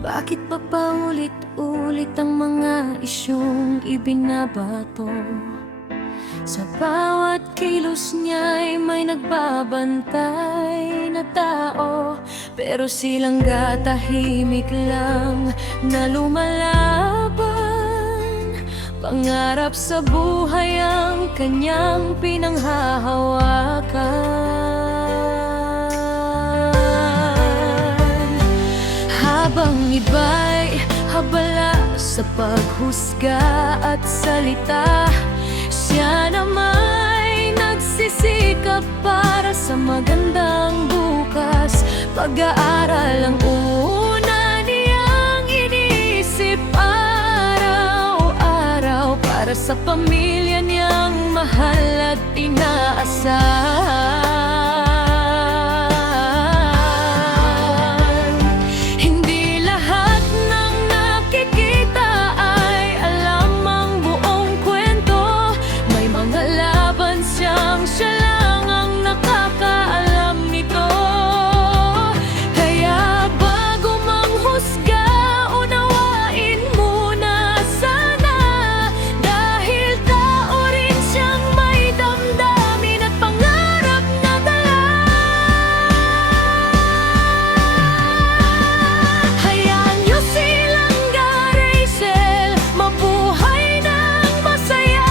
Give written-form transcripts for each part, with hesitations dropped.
Bakit pa paulit-ulit ang mga isyong ibinabato? Sa bawat kilos niya'y may nagbabantay na tao, pero silang gatahimik lang na lumalaban. Pangarap sa buhay ang kanyang pinanghahawakan. Habang iba'y habala sa paghusga at salita, siya nama'y nagsisikap para sa magandang bukas. Pag-aaral ang una niyang iniisip araw-araw, para sa pamilya niyang mahal at inaasahan. Hindi lahat ng nakikita ay alam ang buong kwento. May mga laban siyang siya lang ang nakakaalam nito. Kaya bago manghusga, unawain muna sana, dahil tao rin siyang may damdamin at pangarap na dala. Hayaan niyo silang Rachel mabuhay ng masaya.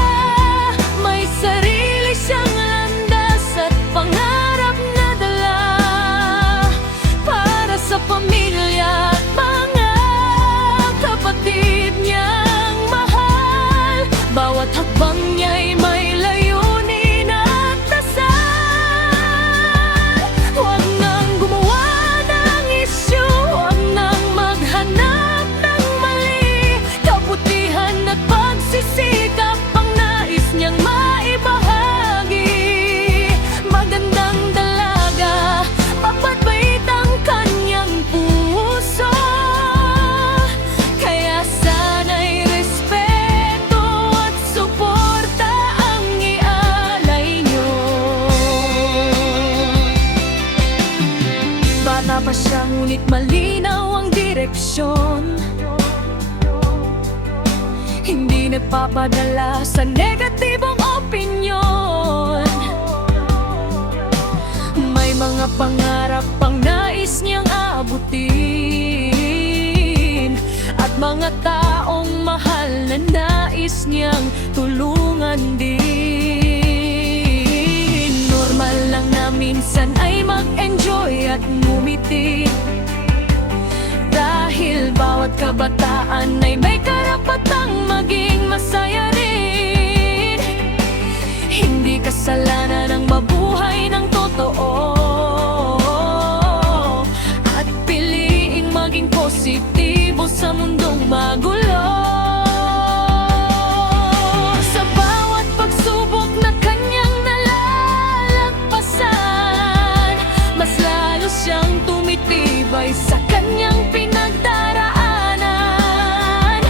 May sarili siyang landas at pangarap na dala, para sa pamilya at mga kapatid niyang mahal. Bawat hakbang niya'y may layunin at dasal. Huwag nang gumawa ng isyu, huwag nang maghanap ng mali. Kabutihan at pagsisikap ang nais niyang maibahagi. Magandang dalaga, mapatbait ang kanyang puso. Kaya sana'y respeto at suporta ang ialay niyo. Bata pa siya ngunit malinaw ang direksyon. Hindi nagpapadala sa negatibong opinyon. May mga pangarap pang nais niyang abutin, at mga taong mahal na nais niyang tulungan din. Normal lang na minsan ay mag-enjoy at ngumiti, dahil bawat kabataan ay may karapatang maging masaya rin. Hindi kasalanan ang mabuhay ng totoo, at piliing maging positibo sa mundong magulo. Sa bawat pagsubok na kanyang nalalagpasan, mas lalo siyang tumitibay sa kanyang pinagdaraanan.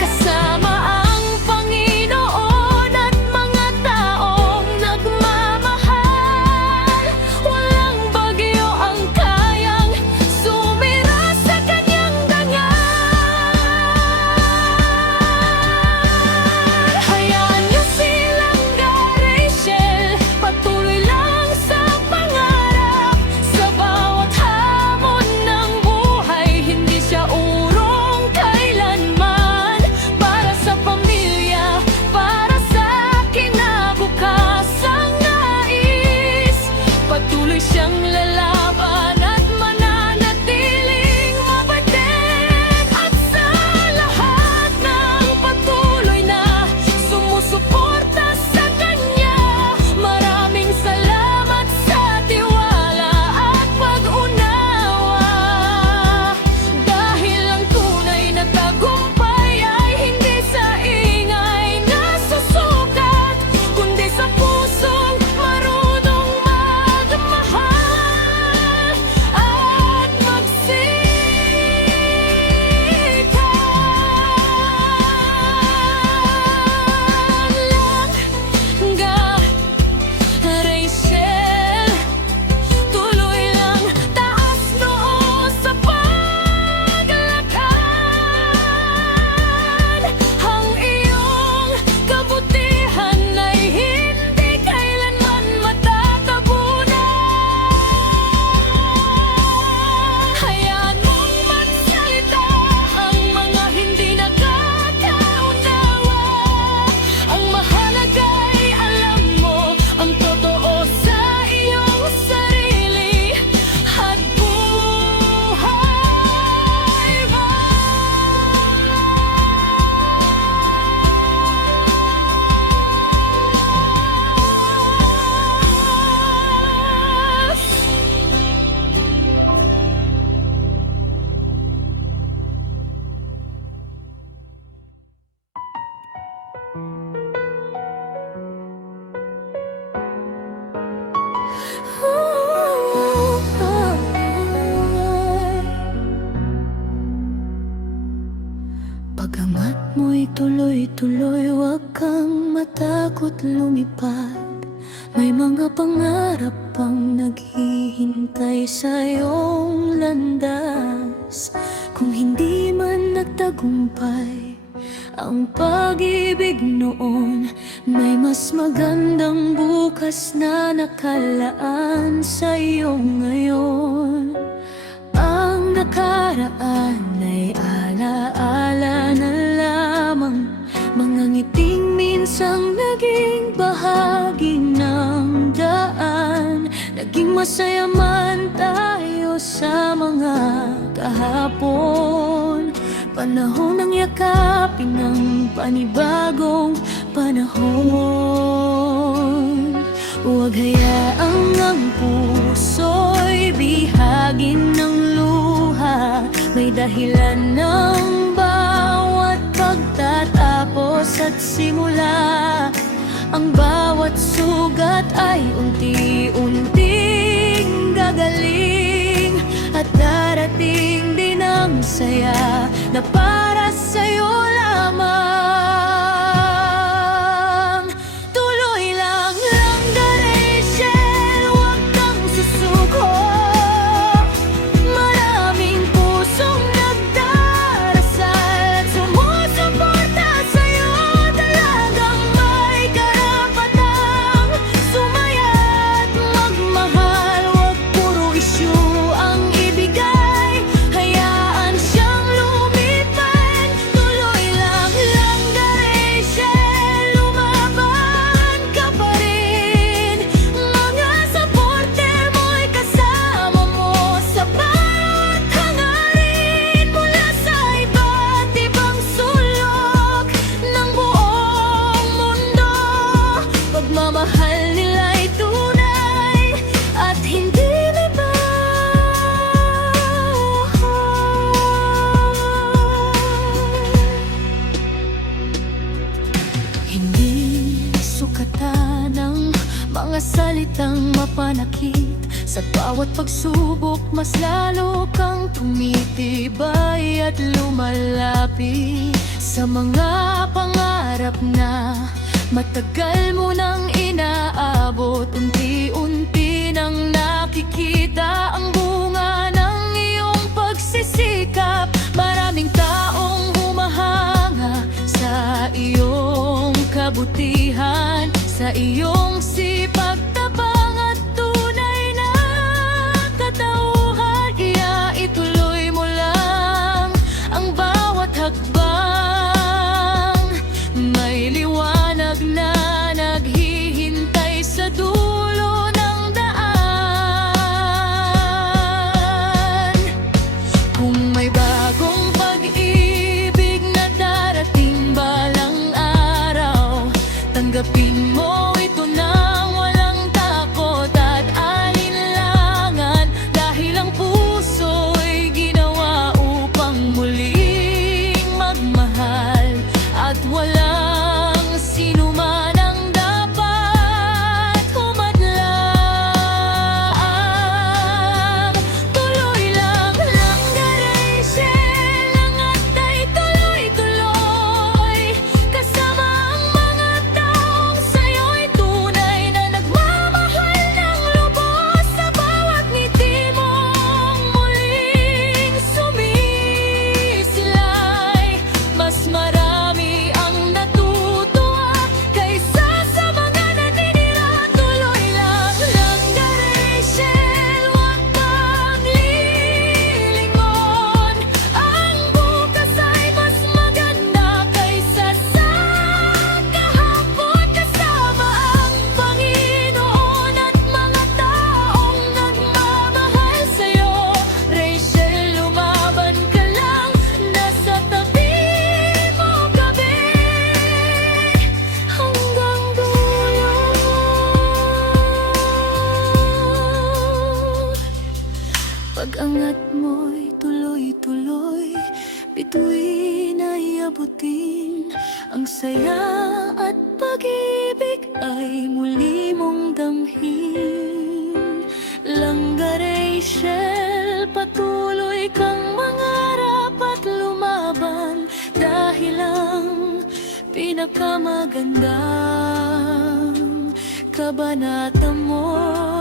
Kasama ang Panginoon at mga taong nagmamahal. Walang bagyo ang kayang sumira sa kanyang dangal. Pag-angat mo'y tuloy-tuloy, huwag kang matakot lumipad. May mga pangarap pang naghihintay sa iyong landas. Kung hindi man nagtagumpay ang pag-ibig noon, may mas magandang bukas na nakalaan sa iyo ngayon. Ang nakaraan ay alaala na lamang, mga ngiting minsang naging bahagi ng daan. Naging masaya man tayo sa mga kahapon, panahon ng yakapin ng panibagong panahon. Huwag hayaang ang puso'y bihagin ng luha. May dahilan ng bawat pagtatapos at simula. Ang bawat sugat ay unti-unting gagaling, at darating din ang saya na para sa'yo lamang. Tuloy lang the Rachel, huwag kang susuko. Maraming pusong nagdarasal at sumusuporta sa'yo. Talagang may karapatang sumaya at magmahal. Huwag puro isyu ang ibigay, hayaan siyang lumipan. Tuloy lang the Rachel, lumaban ka pa rin. Mga saporte mo'y kasama mo sa bawat hangarin, mula sa iba't ibang sulok ng buong mundo. Pagmamahal nila'y tunay at hindi hindi sukatan ng mga salitang mapanakit. Sa bawat pagsubok, mas lalo kang tumitibay at lumalapit sa mga pangarap na matagal mo nang inaabot. Unti-unti nang nakikita ang bunga ng iyong pagsisikap. Maraming taong humahanga sa iyong kabutihan, sa iyong sipag, tapang at tunay na katauhan. Kaya ituloy mo lang ang bawat hakbang. May liwanag na naghihintay sa dulo ng daan. Kung may bagong pag-ibig na darating balang araw, tanggapin mo ito nang walang takot at alinlangan. Dahil ang puso'y ginawa upang muling magmahal, at walang sino man ang dapat humadlang. Tuloy lang the Rachel, angat ay tuloy-tuloy. Kasama ang mga taong sa'yo'y tunay na nagmamahal ng lubos. Sa bawat ngiti mong muling sumisilay, mas marami ang natutuwa kaysa sa mga naninira. Tuloy lang the Rachel, huwag kang lilingon. Ang bukas ay mas maganda kaysa sa kahapon. Kasama ang Panginoon at mga taong nagmamahal sa'yo. Rachel, lumaban ka lang, nasa tabi mo kami hanggang dulo. Pag-angat mo'y tuloy-tuloy, bituin ay abutin. Ang saya at pag-ibig ay muli mong damhin. Langga Rachel, patuloy kang mangarap at lumaban. Dahil pinakamagandang kabanata mo.